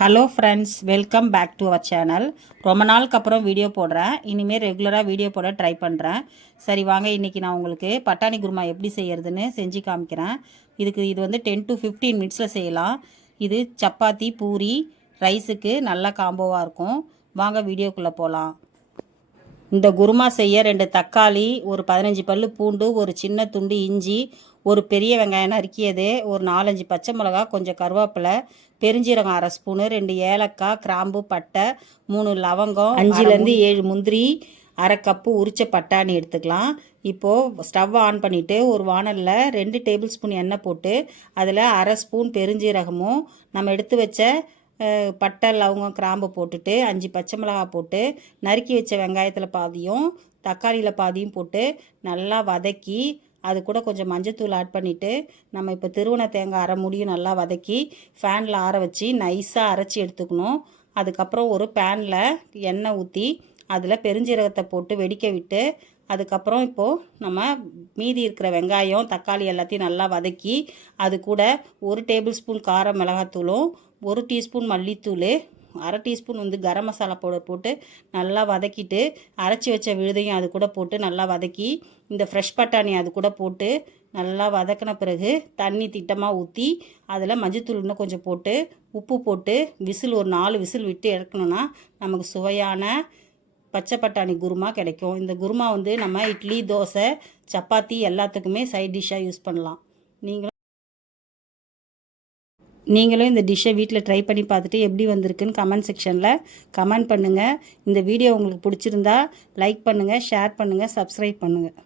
Hello friends, welcome back to our channel. ரொம்ப நாளுக்கு அப்புறம் வீடியோ போடுறேன். இனிமேல் ரெகுலராக வீடியோ போட ட்ரை பண்ணுறேன். சரி வாங்க, இன்றைக்கி நான் உங்களுக்கு பட்டாணி குருமா எப்படி செய்கிறதுன்னு செஞ்சு காமிக்கிறேன். இது வந்து 10 to 15 மினிட்ஸில் செய்யலாம். இது சப்பாத்தி, பூரி, ரைஸுக்கு நல்ல காம்போவாக இருக்கும். வாங்க வீடியோக்குள்ளே போகலாம். இந்த குருமா செய்ய 2 தக்காளி, ஒரு 15 பல்லு பூண்டு, ஒரு சின்ன துண்டு இஞ்சி, ஒரு பெரிய வெங்காயம் நறுக்கியது, ஒரு 4-5 பச்சை மிளகா, கொஞ்சம் கருவேப்பிலை, பெருஞ்சீரகம் 1/2 ஸ்பூனு, 2 ஏலக்காய், கிராம்பு, பட்டை, 3 லவங்கம், 5லேருந்து 7 முந்திரி, 1/2 கப்பு உரிச்ச பட்டாணி எடுத்துக்கலாம். இப்போது ஸ்டவ் ஆன் பண்ணிவிட்டு ஒரு வானலில் 2 டேபிள் ஸ்பூன் எண்ணெய் போட்டு அதில் 1/2 ஸ்பூன் பெருஞ்சீரகமும் நம்ம எடுத்து வச்ச பட்டை, லவங்கம், கிராம்பு போட்டுட்டு 5 பச்சை மிளகா போட்டு நறுக்கி வச்ச வெங்காயத்தில் பாதியும் தக்காளியில் பாதியும் போட்டு நல்லா வதக்கி அது கூட கொஞ்சம் மஞ்சத்தூள் ஆட் பண்ணிவிட்டு நம்ம இப்போ திருவண்ண தேங்காய் அரை முடியும் நல்லா வதக்கி ஃபேனில் ஆற வச்சு நைஸாக அரைச்சி எடுத்துக்கணும். அதுக்கப்புறம் ஒரு பேனில் எண்ணெய் ஊற்றி அதில் பெருஞ்சீரகத்தை போட்டு வெடிக்க விட்டு அதுக்கப்புறம் இப்போது நம்ம மீதி இருக்கிற வெங்காயம், தக்காளி எல்லாத்தையும் நல்லா வதக்கி அது கூட 1 டேபிள் ஸ்பூன் கார மிளகாத்தூளும், 1 டீஸ்பூன் மல்லித்தூள், 1/2 டீஸ்பூன் வந்து கரம் மசாலா பவுடர் போட்டு நல்லா வதக்கிட்டு அரைச்சி வச்ச விழுதையும் அது கூட போட்டு நல்லா வதக்கி இந்த ஃப்ரெஷ் பட்டாணி அது கூட போட்டு நல்லா வதக்கின பிறகு தண்ணி திட்டமாக ஊற்றி அதில் மஞ்சத்தூள் இன்னும் கொஞ்சம் போட்டு உப்பு போட்டு ஒரு 4 விசில் விட்டு இறக்கணுன்னா நமக்கு சுவையான பச்சை பட்டாணி குருமா கிடைக்கும். இந்த குருமா வந்து நம்ம இட்லி, தோசை, சப்பாத்தி எல்லாத்துக்குமே சைட் டிஷ்ஷாக யூஸ் பண்ணலாம். நீங்களும் இந்த டிஷ்ஷை வீட்டில் ட்ரை பண்ணி பார்த்துட்டு எப்படி வந்திருக்குன்னு கமெண்ட் செக்ஷனில் கமெண்ட் பண்ணுங்கள். இந்த வீடியோ உங்களுக்கு பிடிச்சிருந்தா லைக் பண்ணுங்கள், ஷேர் பண்ணுங்கள், சப்ஸ்கிரைப் பண்ணுங்கள்.